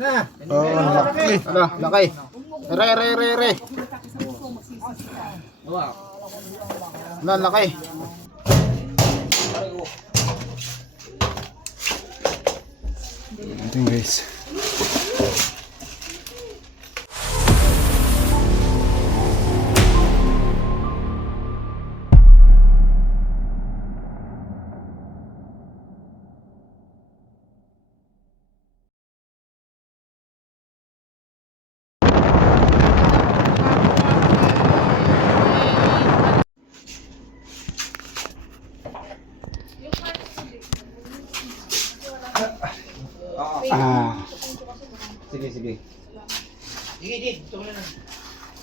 Na. Oh, laki. Ano, laki. Re. Ano, laki. Ito guys. Sige.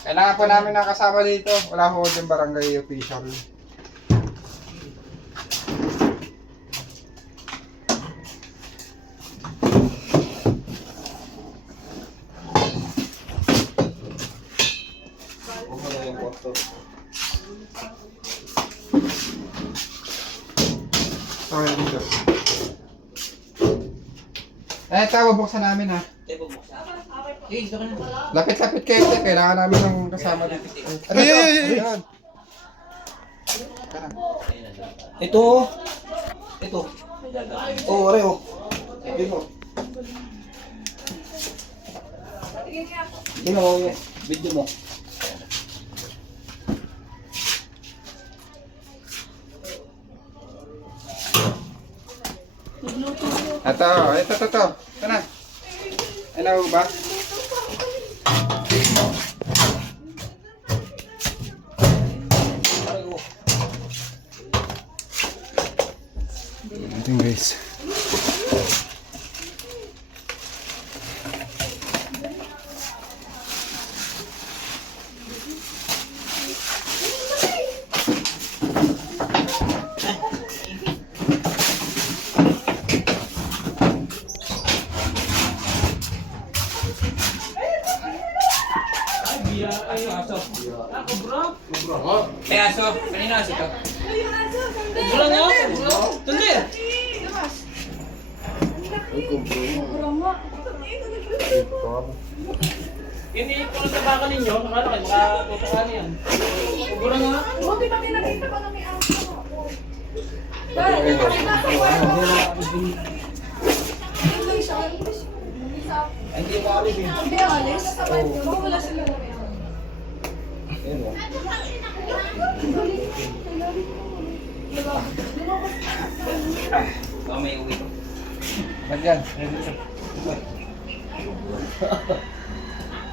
Kailangan po namin nakasama dito. Wala ko yung barangay official. Okay, dito. Ito, bubuksan namin ha. Lapit-lapit kayo, kailangan namin ng kasama dito. Ay. Ito. Oh, Oreo. Dito. Dino, video mo. Ito. Ito na. Ano ba? Ito guys. Aso. Kanina aso to? Kubra nga. Tundi. Hindi ko na tabakan ninyo. Nakala kayo makatutukan yan. Kubra nga. Buti pa tinakita ko na may aso. Hindi mo alis eh. Hindi alis. Wala sila na may aso. Ayun mo. May uwi ko. Ba't yan?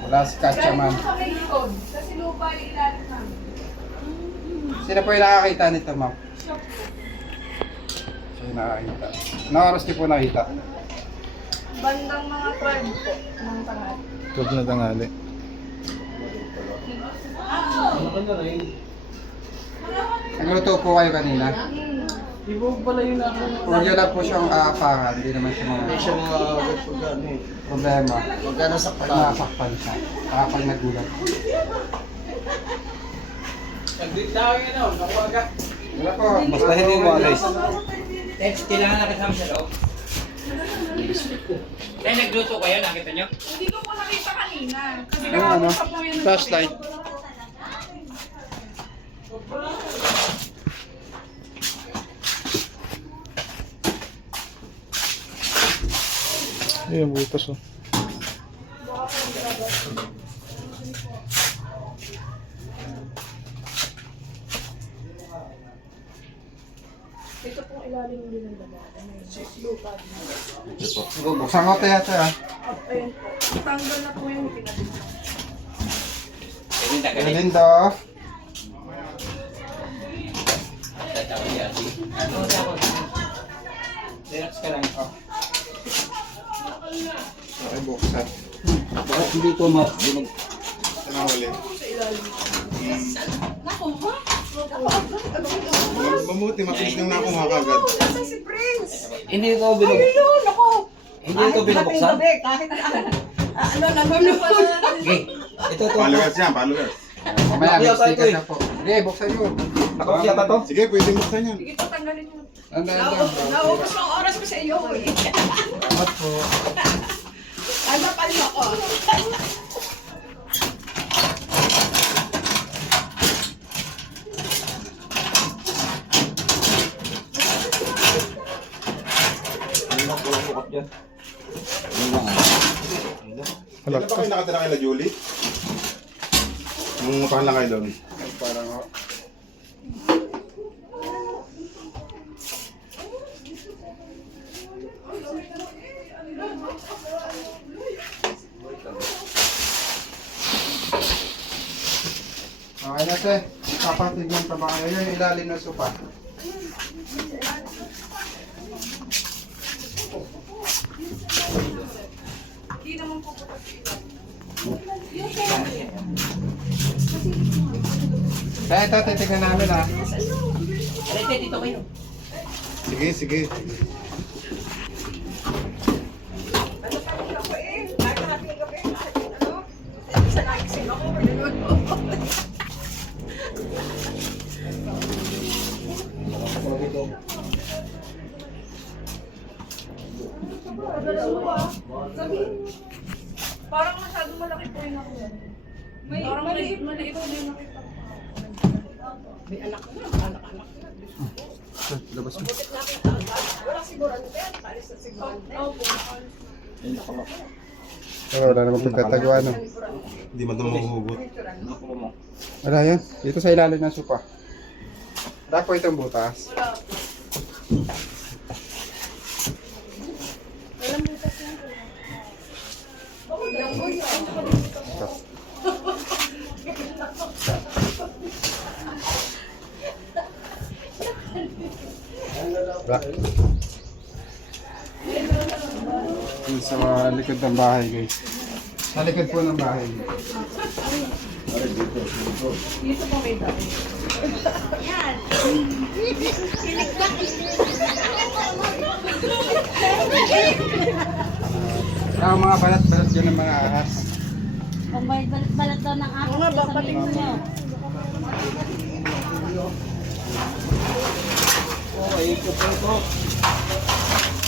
Wala si Katyaman. Kami likod. Kasi lupa yung ilalim namin. Sino po yung nakakita nito, ma'am? Siya yung nakakita. Anong oras niyo po nakita? Bandang mga 12 po. Ng tangal. Tug na tangali. Ano ka na rin? Nagluto po kayo kanina? Ibo pala yung nakakita. Huwag yun lang po siyang aapakan. Hindi naman siya mga Hindi siya mga pagkano eh. problema. Magkano sa Pag nasakpan siya. Saka pag nagulat. Nag-greet na ako yun, nakuha agad. Wala po. Basta hindi mo alis. Kailangan nakasama siya loob. Kaya nagluto kayo, nakita nyo? Hindi ko po nakita kanina. Kasi Ano, ano? nakapasa po yun. Flashlight. Ayan, butas oh. Ito pong ilalim din ng dalaga. Lupa din. Buksan ko tayo ito ah. Ayun po. Tanggal na po yung pinabili. Lindo. Relax ka lang. Okay, buksan. Bakit hindi ko ma-dinog? Tinawali. Naku, ha? Mabuti, matilis nang nakuha kagad. Nasaan si Prince? Hindi ito binubuksan. Ayun, naku. Hindi ito binubuksan. Kahit ano, nandun pala. Okay. Ito. Followers yan, followers. Mamaya, may Nakakita ito sticker eh. na po. Sige, buksan nyo. Nakapagya ba to? Sige, pwede buksan yan. Sige po, tanggalin mo. Ando. Naubos ng oras ko sa iyo eh. Salamat po. Ano pa Dito pa kayo nakatira kay la Julie? Ang mukhaan lang kayo doon. Parang okay na te, papatignan pa ba kayo yung ilalim ng sopa? Hindi naman po po kasi. Kaya ito, titignan namin ha. Alete, dito kayo. Sige, sige. Parang masyado malaki po yung ako. Parang maliit po yung nakita ko. May anak na, anak-anak na. Labas mo. Wala siguro, ano ba yan? Paris na siguro. Oh, wala namang pagtataguan no. Hindi man ito mahuhugot. Wala yan, dito sa ilalim ng sopa. Wala po itong butas. Wala po. Alam mo kasi yung Wala. Yun sa likod ng bahay guys. Sa likod po ng bahay. dito po may dami. Ang mga balat-balat yun ng mga ahas. Kung may balat daw ng ako, nga, babalik sasabihin niyo.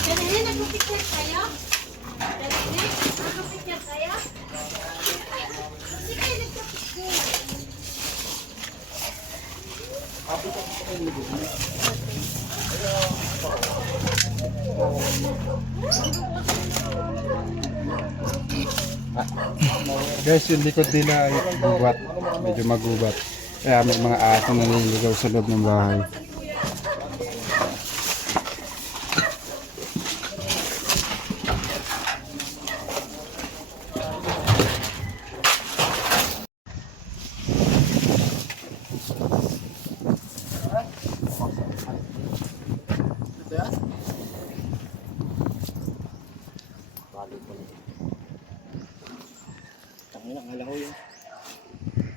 Kanina, nagpipicture kayo? Kanina, nagpipicture kayo? Sige, nagpipicture. Guys, yung likod nila ay gubat. Medyo magubat. Kaya may mga aso na nililigaw sa loob ng bahay.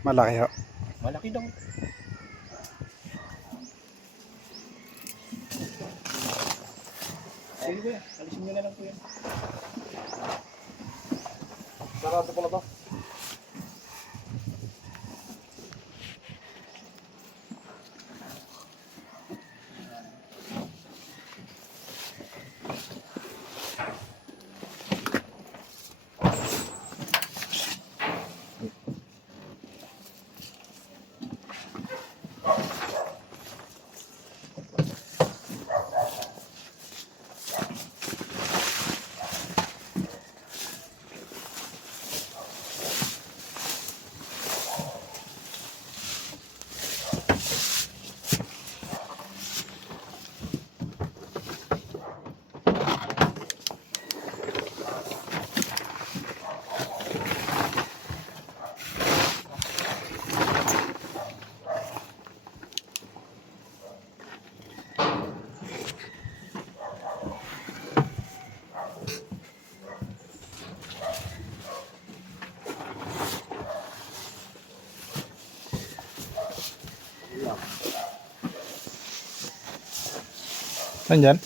Malaki ho. Malaki daw. Sige kuya, alisin nyo na lang kuya. Sarado ko na ba? Nandyan?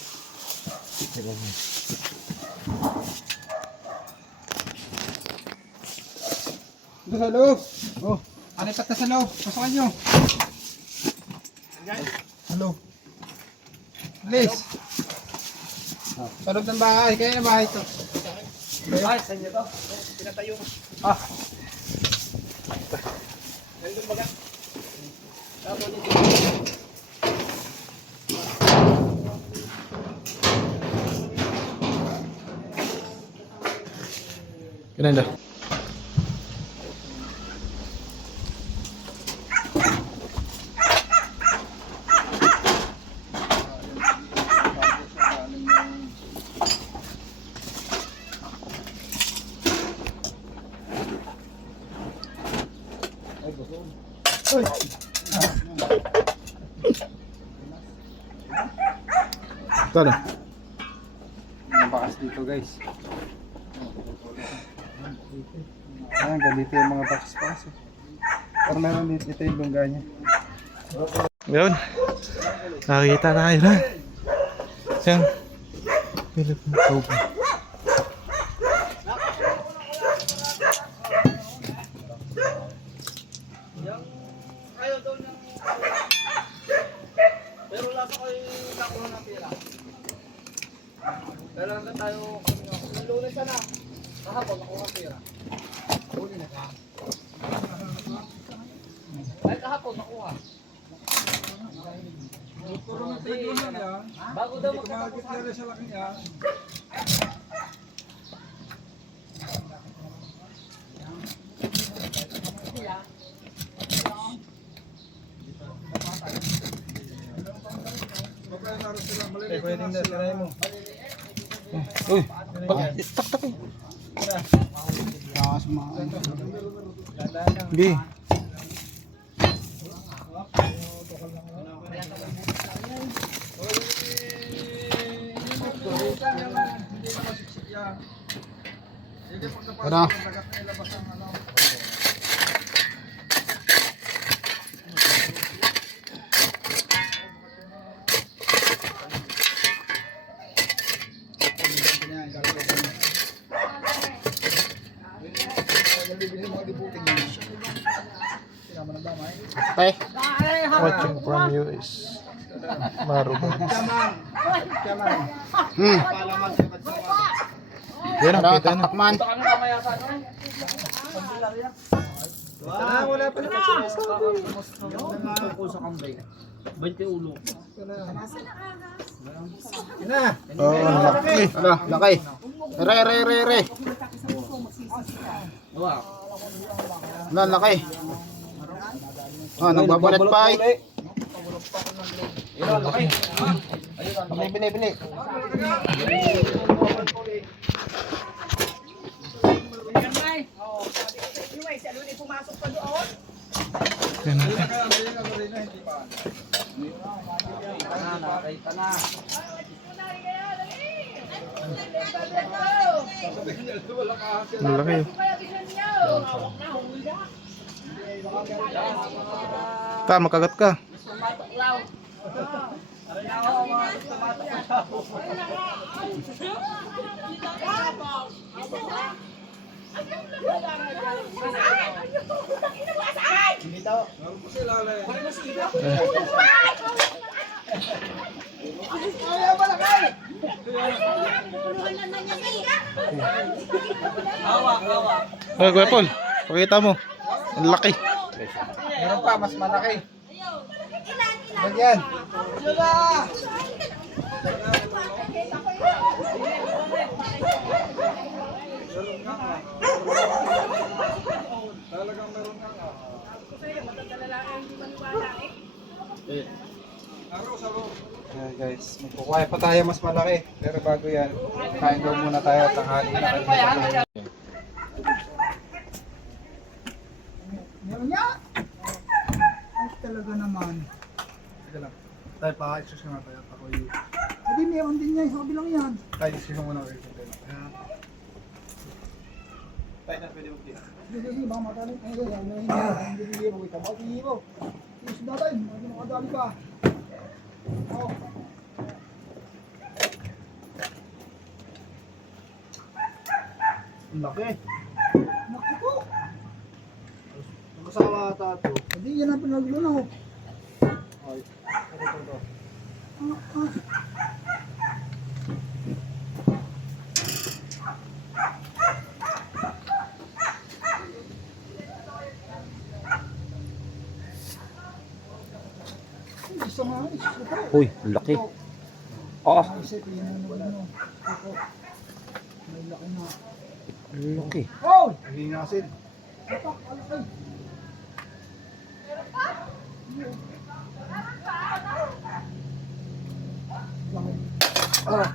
Ito sa loob. Oh, alipat na sa loob. Pasukan nyo. Sa loob. Please. Sa loob ng bahay. Kaya na bahay ito. Ay, sa inyo to. Pinatayo. Ah. Nandun baga. Tapos dito. Ganda. Ito na. May bakas dito guys. Ayan, ganito yung mga bakas-bakas eh. Pero meron dito yung lungga niya. Yun. Nakikita na kayo na. Siyang Philippine Cobra. Ayaw daw niyang... Pero wala pa kayo nakuha ng pera. Kailangan na tayo... Nang Lunes na. Kahapon nakuha ng pera. Huli na ka. Ay kahapon nakuha. Bago daw magkatapos. Pwede na sila mo. Uy, tak-tak eh. Hindi. Ano? Okay. Watching from you is Maruba. Yan ang kita na. Ito kami mamaya sa ano? Wala pa naman sinasabi. Tungkol sa kambay. 20 ulo. Oo, laki. Ala, laki. Re. Wow. Ala, laki. Ah, nagbabalat pa eh. Ito, laki. Bili. Yan na. Nakita na. Malaki. Makagat ka. Ay, Kuya Paul, pakita mo. Ang laki. Meron pa, mas malaki. Yan. Talagang meron nga. Ayan guys, magkukuha pa tayo mas malaki. Pero bago yan, kain daw muna tayo at tanghali na kayo. Meron niya! Ay talaga naman. Sige lang. Tayo pa, isus nga tayo. Ako yung... Hindi, meron din niya. Sa kabilang yan. Tayo, isus muna kayo. Tayo na pwede mag-tira. Sige, baka matalik. Ay, hindi mo kita. Bakit hindi mo? Isus na tayo. Hindi mo kadali pa. Oh. Ang laki. Naku po. Kasama ata ito. Hindi, yan ang pinaglulaw. Ay, ito. Gusto nga, gusto. Uy, laki. Ah, Kasi pinanong mo. Ito. May laki na. laki. Oh! Hindi nga asin. Atak, alakay. Ah.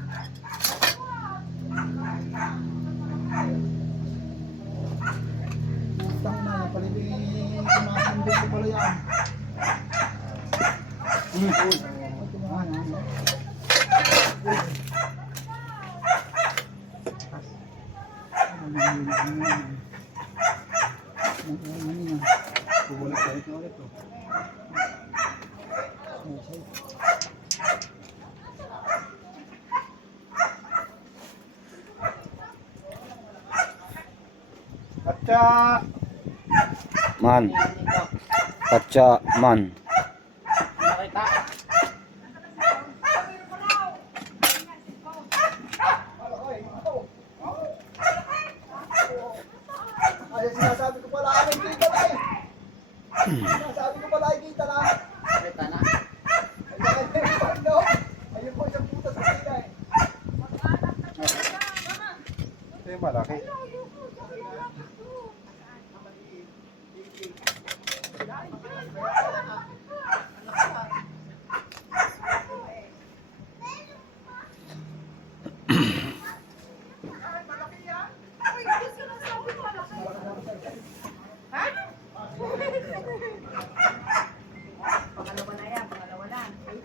Putang na, palibing kumasando ko pala yan. Atcha! Man. Katsa man. Ay, sinasabi ko pala, ay, kita na eh. Sinasabi ko pala, ay, kita na. Kita na? Ayun po, isang putas na kita eh. Ito yung malaki.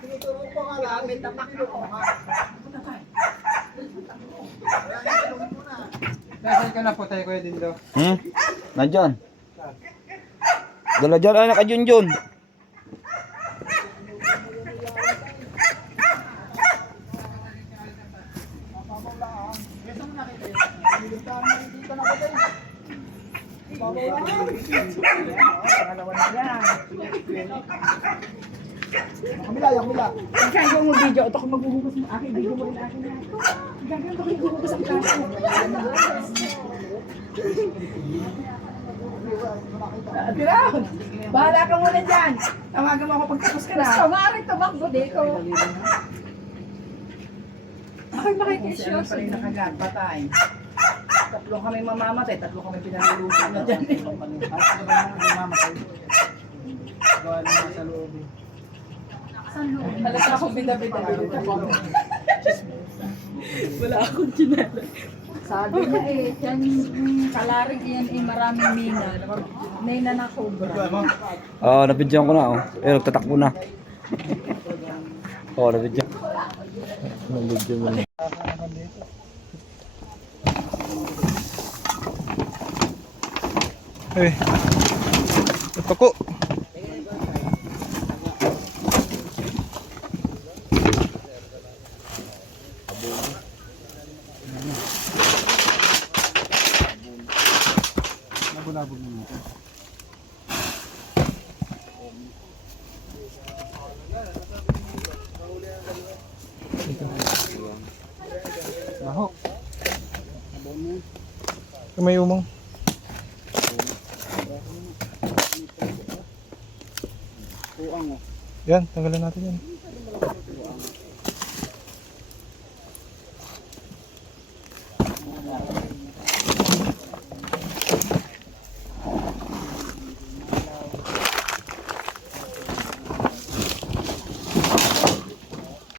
Tinuturo ko nga lang, may tapak ko. Nasaan ka na po tayo kuya din daw? Nandyan. Dala dyan, ay nakajunjun. Kamila, kamila. Kaya ko mo video, ito ko maghuhugas mo akin, video mo rin akin na. Gagawin ko maghuhugas ang kaso. Tira, bahala ka muna dyan. Tawagan mo ako pagtapos ka na. Gusto, maaaring tumakbo dito. Bakit makikisyoso? Siyempre nakagat, patay. Tatlo kami mamamatay, tatlo kami pinalulusan na dyan. Gawa naman sa loob. Halos ako bida-bida. Wala akong kinala. Sabi niya eh, yan kalarig yan eh, maraming mina. Mina na cobra. Ah, nabidyan ko na oh. Eh, nagtatakbo na. Oh, nabidyan. Nabidyan mo na. Eh. Ito ko. Nabulabog mo ito. Mahok. May umang. Yan, tanggalan natin yan.